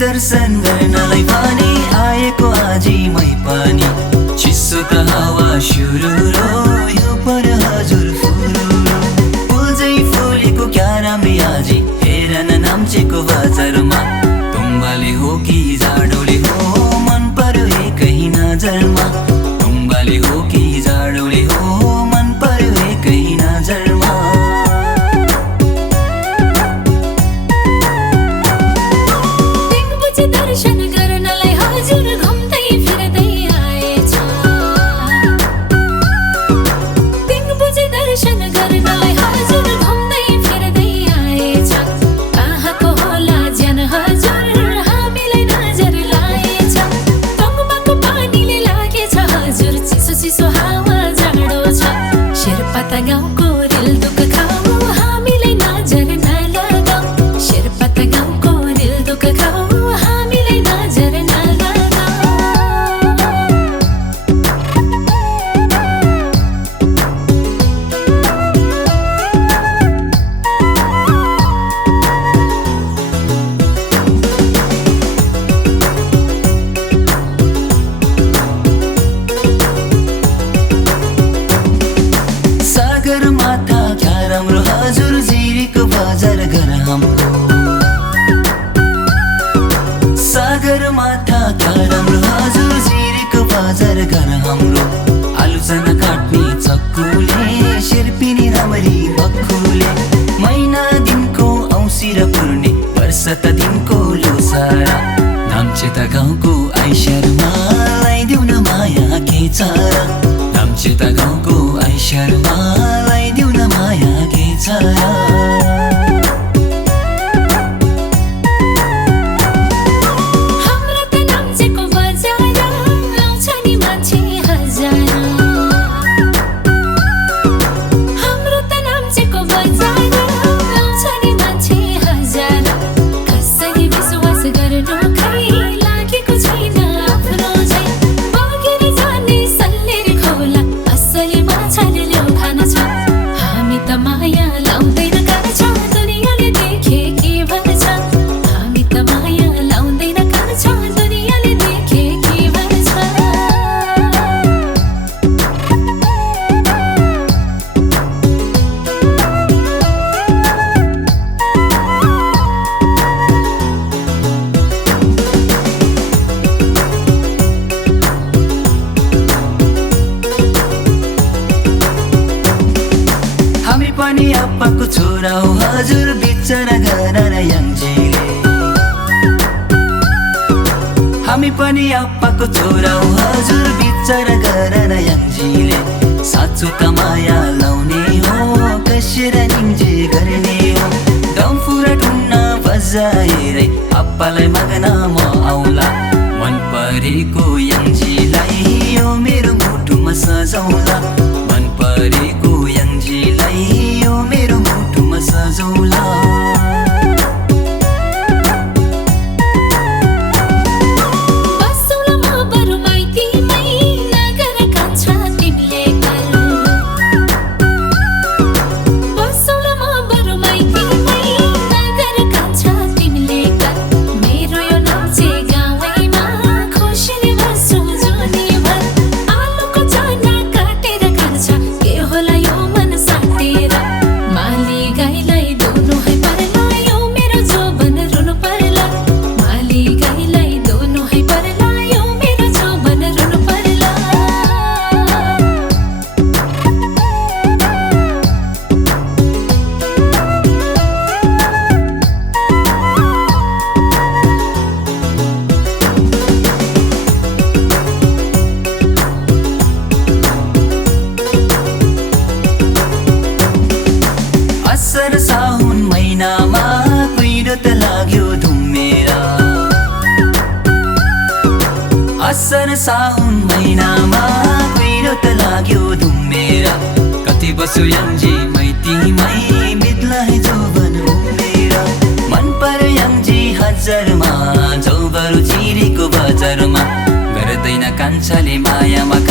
दर्शन गर्नलाई भने आएको आजी मै पनि चिसो त हावा सुरुरो यो पर हजुर फुरुरो फुल्जै फुलेको क्यारामे आजी हेर न नाम्चेको बजारमा तुम्बाले हो कि जाडोले हो मन पर्यो एकै नजरमा तुम्बाले हो कि जाडोले हो मन पर्यो एकै नजरमा दर्शन गर्नलाई हजुर घुम्दै फिर्दै आएछ दिन बुझे दर्शन गर्नलाई हजुर घुम्दै फिर्दै आएछ कहाँको होला ज्यान हजुर हामीलाई नजर लाएछ टङमाको पानीले लागेछ हजुर चिसो चिसो हावा जाडो छ शेर्पा त गाउँको रेल दुख खाऊ हामीलाई नजर नलागाऊ शेर्पा त गाउँको रेल दुख खाऊ माथा क्या राम्रो हजुर जिरीको बजार घर हाम्रो सागर माथा क्या राम्रो हजुर जिरीको बजार घर हाम्रो आलुचना काट्ने चक्कुले शेर्पिनी राम्ररी बक्खुले महिना दिनको औँसी र पूर्णे वर्ष त दिनको लोसारा नाम्चे त गाउँको आइशरमा लगाइदेऊ न माया के चारा नाम्चे त गाउँको आइशरमा लगाइदेऊ न माया के चारा पनि अप्पाको छोरा हो हजुर बिचरा गरेर याङ्जीले हामी पनि अप्पाको छोरा हो हजुर बिचरा गरेर याङ्जीले साँचो त माया लाउने हो कसरी निम्जे गर्ने हो डम्फुरा ढुङ्ना बजाएरै अप्पालाई माग्न म आउला मन परेको याङ्जीलाई यो मेरो मुटुमा सजाउला मन परेको याङ्जीलाई यो मेरो मुटुमा सजाउला असर साउन महिनामा कुहिरो त लाग्यो धुमेरा असर साउन महिनामा कुहिरो त लाग्यो धुमेरा कति बसो याङ्जी मैतीमै बित्लाई जौवन उमेरा मन पर्यो याङ्जी हजारमा जौबरु चिरेको बजारमा गर्दैन कान्छाले मायामा